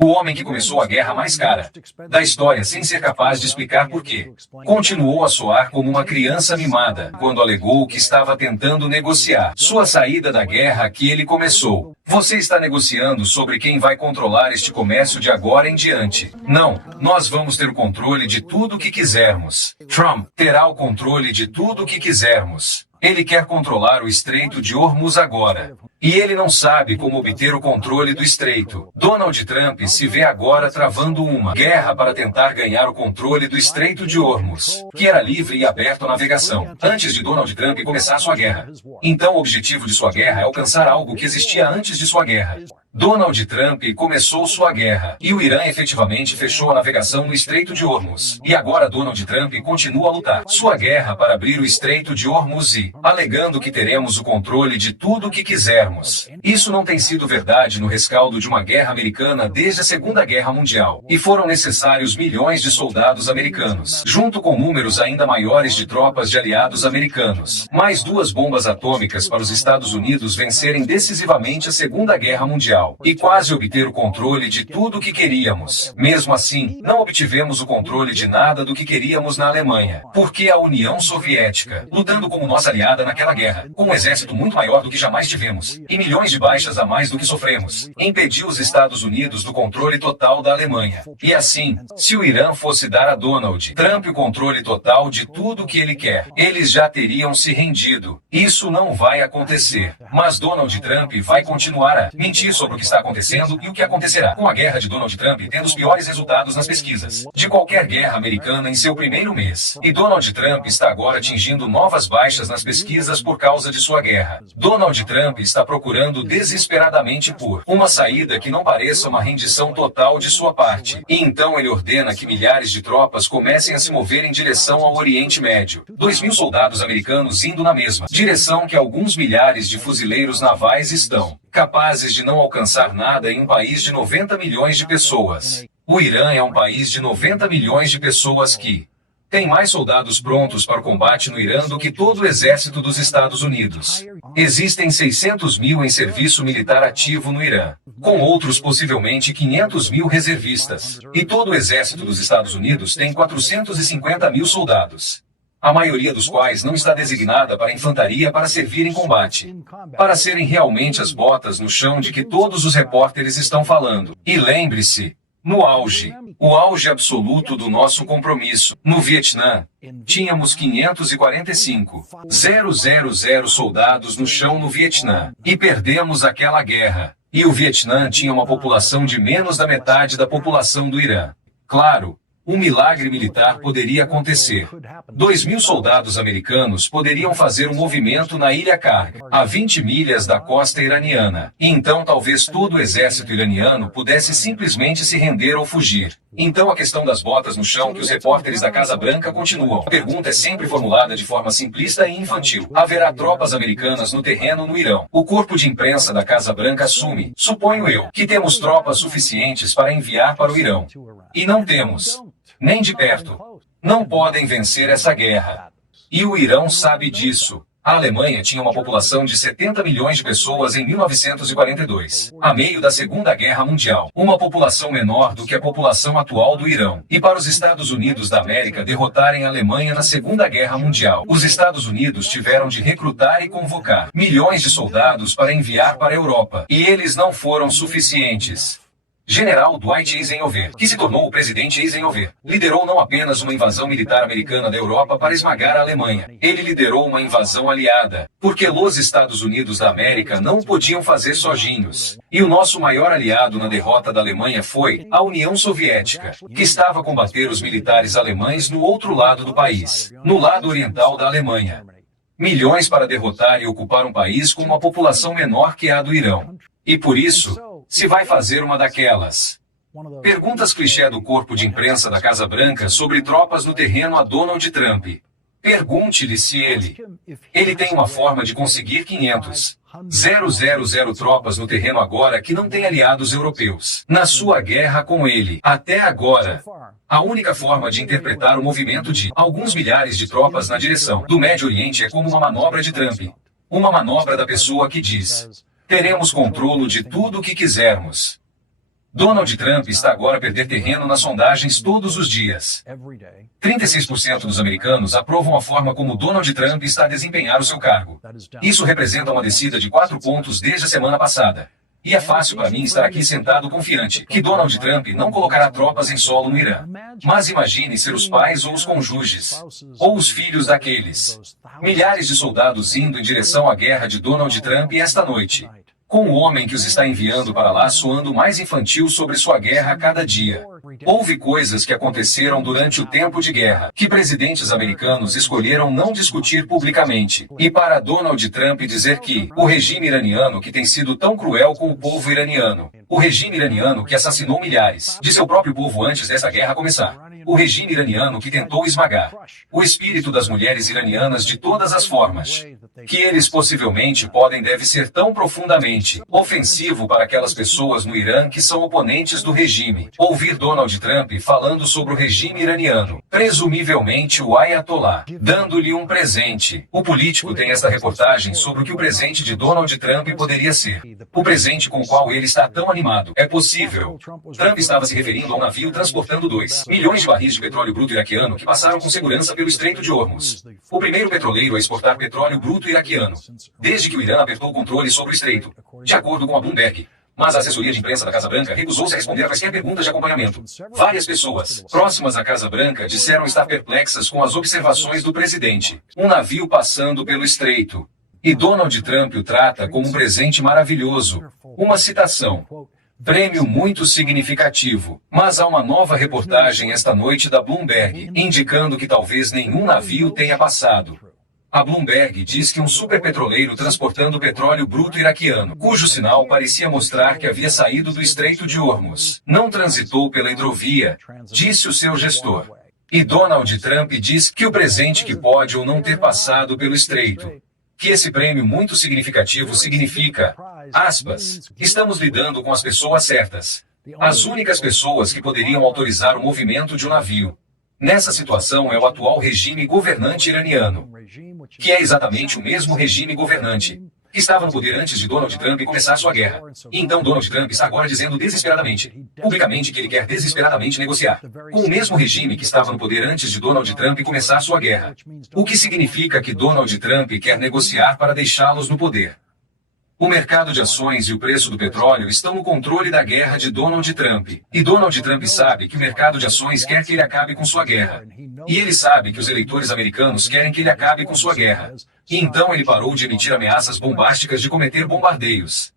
O homem que começou a guerra mais cara da história sem ser capaz de explicar por quê. Continuou a soar como uma criança mimada quando alegou que estava tentando negociar sua saída da guerra que ele começou. Você está negociando sobre quem vai controlar este comércio de agora em diante. Não, nós vamos ter o controle de tudo o que quisermos. Trump terá o controle de tudo o que quisermos. Ele quer controlar o Estreito de Hormuz agora. E ele não sabe como obter o controle do estreito. Donald Trump se vê agora travando uma guerra para tentar ganhar o controle do Estreito de Hormuz, que era livre e aberto à navegação, antes de Donald Trump começar sua guerra. Então o objetivo de sua guerra é alcançar algo que existia antes de sua guerra. Donald Trump começou sua guerra, e o Irã efetivamente fechou a navegação no Estreito de Hormuz. E agora Donald Trump continua a lutar sua guerra para abrir o Estreito de Hormuz e, alegando que teremos o controle de tudo o que quisermos. Isso não tem sido verdade no rescaldo de uma guerra americana desde a Segunda Guerra Mundial. E foram necessários milhões de soldados americanos, junto com números ainda maiores de tropas de aliados americanos. Mais 2 bombas atômicas para os Estados Unidos vencerem decisivamente a Segunda Guerra Mundial. E quase obter o controle de tudo o que queríamos. Mesmo assim, não obtivemos o controle de nada do que queríamos na Alemanha, porque a União Soviética, lutando como nossa aliada naquela guerra, com um exército muito maior do que jamais tivemos, e milhões de baixas a mais do que sofremos, impediu os Estados Unidos do controle total da Alemanha. E assim, se o Irã fosse dar a Donald Trump o controle total de tudo o que ele quer, eles já teriam se rendido. Isso não vai acontecer. Mas Donald Trump vai continuar a mentir sobre o que está acontecendo e o que acontecerá com a guerra de Donald Trump tendo os piores resultados nas pesquisas de qualquer guerra americana em seu primeiro mês. E Donald Trump está agora atingindo novas baixas nas pesquisas por causa de sua guerra. Donald Trump está procurando desesperadamente por uma saída que não pareça uma rendição total de sua parte. E então ele ordena que milhares de tropas comecem a se mover em direção ao Oriente Médio. 2.000 soldados americanos indo na mesma direção que alguns milhares de fuzileiros navais estão capazes de não alcançar nada em um país de 90 milhões de pessoas. O Irã é um país de 90 milhões de pessoas que tem mais soldados prontos para o combate no Irã do que todo o exército dos Estados Unidos. Existem 600 mil em serviço militar ativo no Irã, com outros possivelmente 500 mil reservistas. E todo o exército dos Estados Unidos tem 450 mil soldados, a maioria dos quais não está designada para a infantaria para servir em combate, para serem realmente as botas no chão de que todos os repórteres estão falando. E lembre-se, no auge, o auge absoluto do nosso compromisso, no Vietnã, tínhamos 545.000 soldados no chão no Vietnã, e perdemos aquela guerra. E o Vietnã tinha uma população de menos da metade da população do Irã. Claro, um milagre militar poderia acontecer. 2.000 soldados americanos poderiam fazer um movimento na Ilha Karg, a 20 milhas da costa iraniana. E então talvez todo o exército iraniano pudesse simplesmente se render ou fugir. Então a questão das botas no chão que os repórteres da Casa Branca continuam. A pergunta é sempre formulada de forma simplista e infantil. Haverá tropas americanas no terreno no Irão? O corpo de imprensa da Casa Branca assume, suponho eu, que temos tropas suficientes para enviar para o Irão. E não temos. Nem de perto. Não podem vencer essa guerra. E o Irão sabe disso. A Alemanha tinha uma população de 70 milhões de pessoas em 1942, a meio da Segunda Guerra Mundial. Uma população menor do que a população atual do Irão. E para os Estados Unidos da América derrotarem a Alemanha na Segunda Guerra Mundial, os Estados Unidos tiveram de recrutar e convocar milhões de soldados para enviar para a Europa. E eles não foram suficientes. General Dwight Eisenhower, que se tornou o presidente Eisenhower, liderou não apenas uma invasão militar americana da Europa para esmagar a Alemanha. Ele liderou uma invasão aliada, porque os Estados Unidos da América não podiam fazer sozinhos. E o nosso maior aliado na derrota da Alemanha foi a União Soviética, que estava a combater os militares alemães no outro lado do país, no lado oriental da Alemanha. Milhões para derrotar e ocupar um país com uma população menor que a do Irão. E por isso, se vai fazer uma daquelas perguntas clichê do corpo de imprensa da Casa Branca sobre tropas no terreno a Donald Trump. Pergunte-lhe se ele tem uma forma de conseguir 500.000 tropas no terreno agora que não tem aliados europeus na sua guerra com ele. Até agora, a única forma de interpretar o movimento de alguns milhares de tropas na direção do Médio Oriente é como uma manobra de Trump. Uma manobra da pessoa que diz: teremos controle de tudo o que quisermos. Donald Trump está agora a perder terreno nas sondagens todos os dias. 36% dos americanos aprovam a forma como Donald Trump está a desempenhar o seu cargo. Isso representa uma descida de 4 pontos desde a semana passada. E é fácil para mim estar aqui sentado confiante que Donald Trump não colocará tropas em solo no Irã. Mas imagine ser os pais ou os cônjuges, ou os filhos daqueles. Milhares de soldados indo em direção à guerra de Donald Trump esta noite. Com o homem que os está enviando para lá soando mais infantil sobre sua guerra a cada dia. Houve coisas que aconteceram durante o tempo de guerra, que presidentes americanos escolheram não discutir publicamente. E para Donald Trump dizer que o regime iraniano que tem sido tão cruel com o povo iraniano, o regime iraniano que assassinou milhares de seu próprio povo antes dessa guerra começar, o regime iraniano que tentou esmagar o espírito das mulheres iranianas de todas as formas, que eles possivelmente podem deve ser tão profundamente ofensivo para aquelas pessoas no Irã que são oponentes do regime. Ouvir Donald Trump falando sobre o regime iraniano, presumivelmente o Ayatollah, dando-lhe um presente. O político tem esta reportagem sobre o que o presente de Donald Trump poderia ser. O presente com o qual ele está tão animado. É possível. Trump estava se referindo a um navio transportando 2 milhões de barris de petróleo bruto iraquiano que passaram com segurança pelo Estreito de Hormuz. O primeiro petroleiro a exportar petróleo bruto iraquiano, desde que o Irã apertou o controle sobre o estreito, de acordo com a Bloomberg. Mas a assessoria de imprensa da Casa Branca recusou-se a responder a quaisquer perguntas de acompanhamento. Várias pessoas próximas à Casa Branca disseram estar perplexas com as observações do presidente. Um navio passando pelo estreito. E Donald Trump o trata como um presente maravilhoso. Uma citação. Prêmio muito significativo. Mas há uma nova reportagem esta noite da Bloomberg, indicando que talvez nenhum navio tenha passado. A Bloomberg diz que um superpetroleiro transportando petróleo bruto iraquiano, cujo sinal parecia mostrar que havia saído do Estreito de Hormuz, não transitou pela hidrovia, disse o seu gestor. E Donald Trump diz que o presente que pode ou não ter passado pelo estreito, que esse prêmio muito significativo significa, aspas, estamos lidando com as pessoas certas, as únicas pessoas que poderiam autorizar o movimento de um navio. Nessa situação é o atual regime governante iraniano, que é exatamente o mesmo regime governante que estava no poder antes de Donald Trump começar sua guerra. E então Donald Trump está agora dizendo desesperadamente, publicamente, que ele quer desesperadamente negociar com o mesmo regime que estava no poder antes de Donald Trump começar sua guerra. O que significa que Donald Trump quer negociar para deixá-los no poder. O mercado de ações e o preço do petróleo estão no controle da guerra de Donald Trump. E Donald Trump sabe que o mercado de ações quer que ele acabe com sua guerra. E ele sabe que os eleitores americanos querem que ele acabe com sua guerra. E então ele parou de emitir ameaças bombásticas de cometer bombardeios,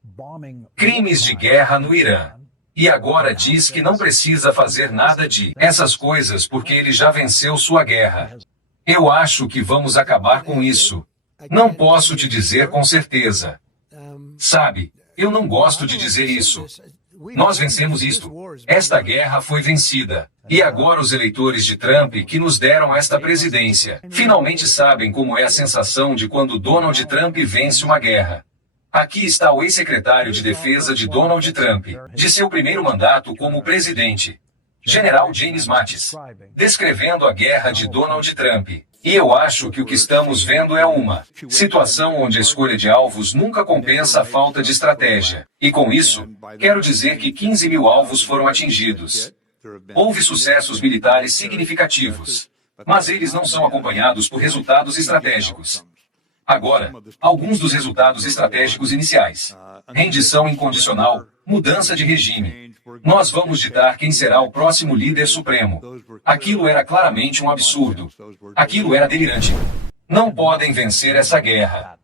crimes de guerra no Irã. E agora diz que não precisa fazer nada de essas coisas porque ele já venceu sua guerra. Eu acho que vamos acabar com isso. Não posso te dizer com certeza. Sabe, eu não gosto de dizer isso. Nós vencemos isto. Esta guerra foi vencida. E agora os eleitores de Trump que nos deram esta presidência finalmente sabem como é a sensação de quando Donald Trump vence uma guerra. Aqui está o ex-secretário de defesa de Donald Trump, de seu primeiro mandato como presidente, General James Mattis, descrevendo a guerra de Donald Trump. E eu acho que o que estamos vendo é uma situação onde a escolha de alvos nunca compensa a falta de estratégia. E com isso, quero dizer que 15 mil alvos foram atingidos. Houve sucessos militares significativos, mas eles não são acompanhados por resultados estratégicos. Agora, alguns dos resultados estratégicos iniciais: rendição incondicional, mudança de regime. Nós vamos ditar quem será o próximo líder supremo. Aquilo era claramente um absurdo. Aquilo era delirante. Não podem vencer essa guerra.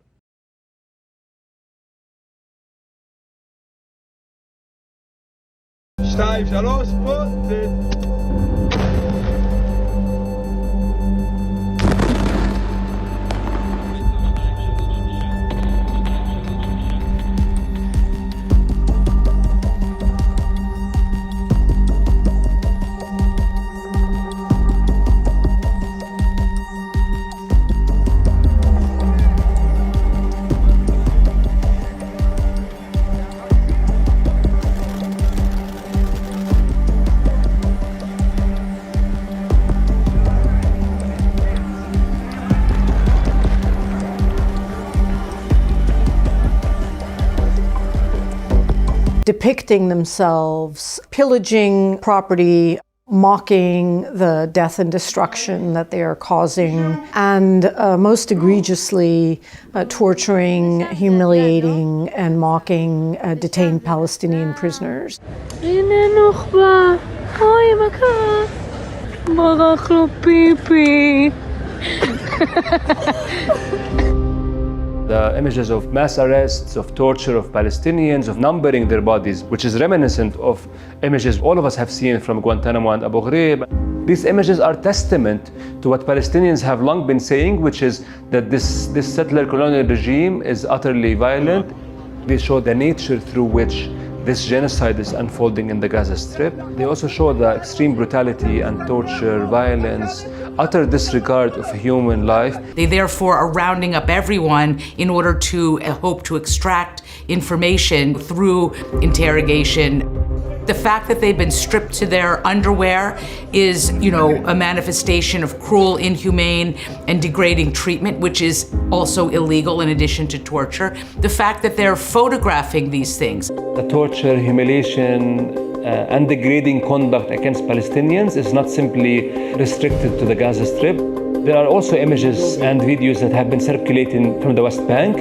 depicting themselves pillaging property, mocking the death and destruction that they are causing, and most egregiously torturing, humiliating, and mocking detained Palestinian prisoners. The images of mass arrests, of torture of Palestinians, of numbering their bodies, which is reminiscent of images all of us have seen from Guantanamo and Abu Ghraib. These images are testament to what Palestinians have long been saying, which is that this settler colonial regime is utterly violent. They show the nature through which this genocide is unfolding in the Gaza Strip. They also show the extreme brutality and torture, violence, utter disregard of human life. They therefore are rounding up everyone in order to hope to extract information through interrogation. The fact that they've been stripped to their underwear is, a manifestation of cruel, inhumane, and degrading treatment, which is also illegal in addition to torture. The fact that they're photographing these things. The torture, humiliation, and degrading conduct against Palestinians is not simply restricted to the Gaza Strip. There are also images and videos that have been circulating from the West Bank.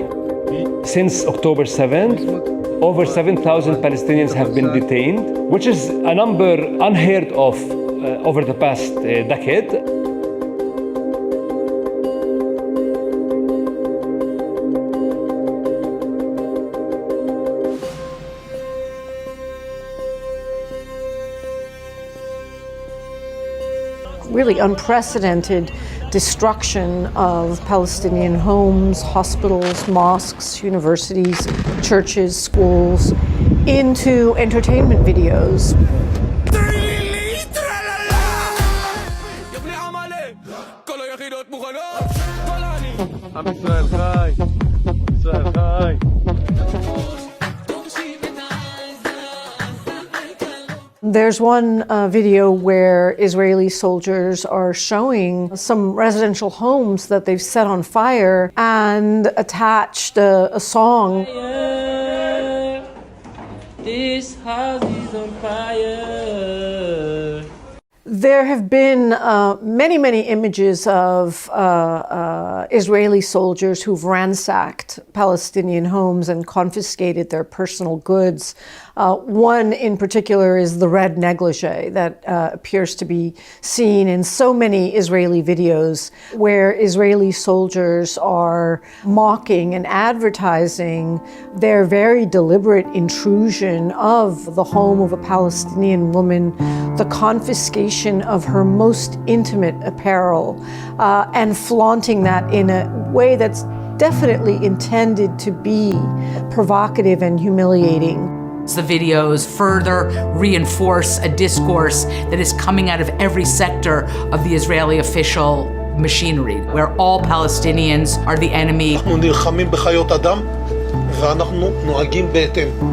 Since October 7th, over 7,000 Palestinians have been detained, which is a number unheard of over the past decade. Really unprecedented destruction of Palestinian homes, hospitals, mosques, universities, churches, schools, into entertainment videos. There's one video where Israeli soldiers are showing some residential homes that they've set on fire and attached a song. This house is on fire. There have been many, many images of Israeli soldiers who've ransacked Palestinian homes and confiscated their personal goods. One in particular is the red negligee that appears to be seen in so many Israeli videos where Israeli soldiers are mocking and advertising their very deliberate intrusion of the home of a Palestinian woman, the confiscation of her most intimate apparel, and flaunting that in a way that's definitely intended to be provocative and humiliating. The videos further reinforce a discourse that is coming out of every sector of the Israeli official machinery, where all Palestinians are the enemy.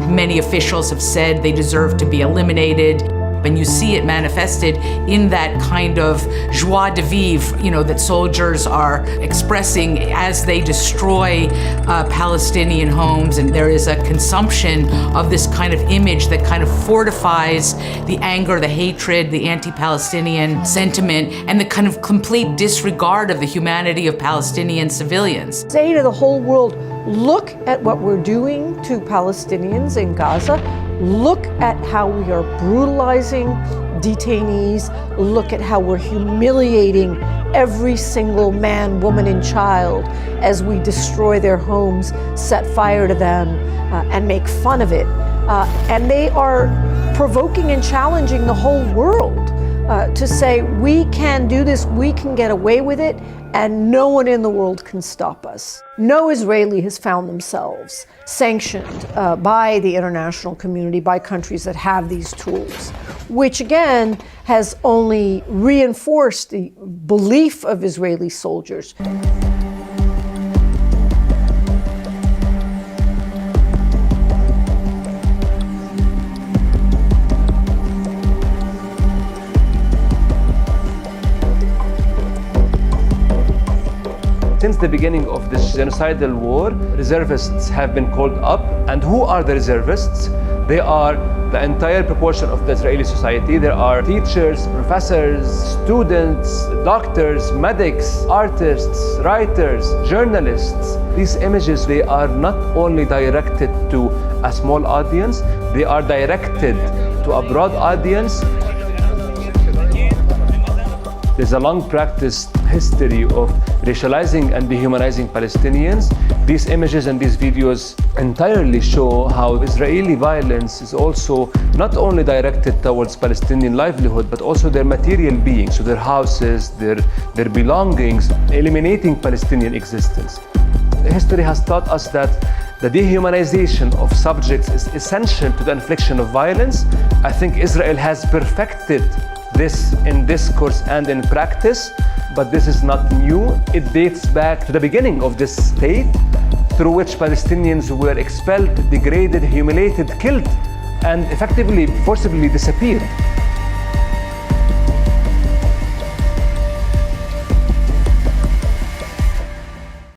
Many officials have said they deserve to be eliminated. And you see it manifested in that kind of joie de vivre, that soldiers are expressing as they destroy Palestinian homes. And there is a consumption of this kind of image that kind of fortifies the anger, the hatred, the anti-Palestinian sentiment, and the kind of complete disregard of the humanity of Palestinian civilians. Say to the whole world, look at what we're doing to Palestinians in Gaza. Look at how we are brutalizing detainees. Look at how we're humiliating every single man, woman, and child as we destroy their homes, set fire to them, and make fun of it. And they are provoking and challenging the whole world to say, we can do this, we can get away with it, and no one in the world can stop us. No Israeli has found themselves sanctioned by the international community, by countries that have these tools, which again has only reinforced the belief of Israeli soldiers. Since the beginning of this genocidal war, reservists have been called up. And who are the reservists? They are the entire proportion of the Israeli society. There are teachers, professors, students, doctors, medics, artists, writers, journalists. These images, they are not only directed to a small audience, they are directed to a broad audience. There's a long practiced history of racializing and dehumanizing Palestinians. These images and these videos entirely show how Israeli violence is also not only directed towards Palestinian livelihood, but also their material being, so their houses, their belongings, eliminating Palestinian existence. History has taught us that the dehumanization of subjects is essential to the infliction of violence. I think Israel has perfected this in discourse and in practice, but this is not new. It dates back to the beginning of this state, through which Palestinians were expelled, degraded, humiliated, killed, and effectively, forcibly disappeared.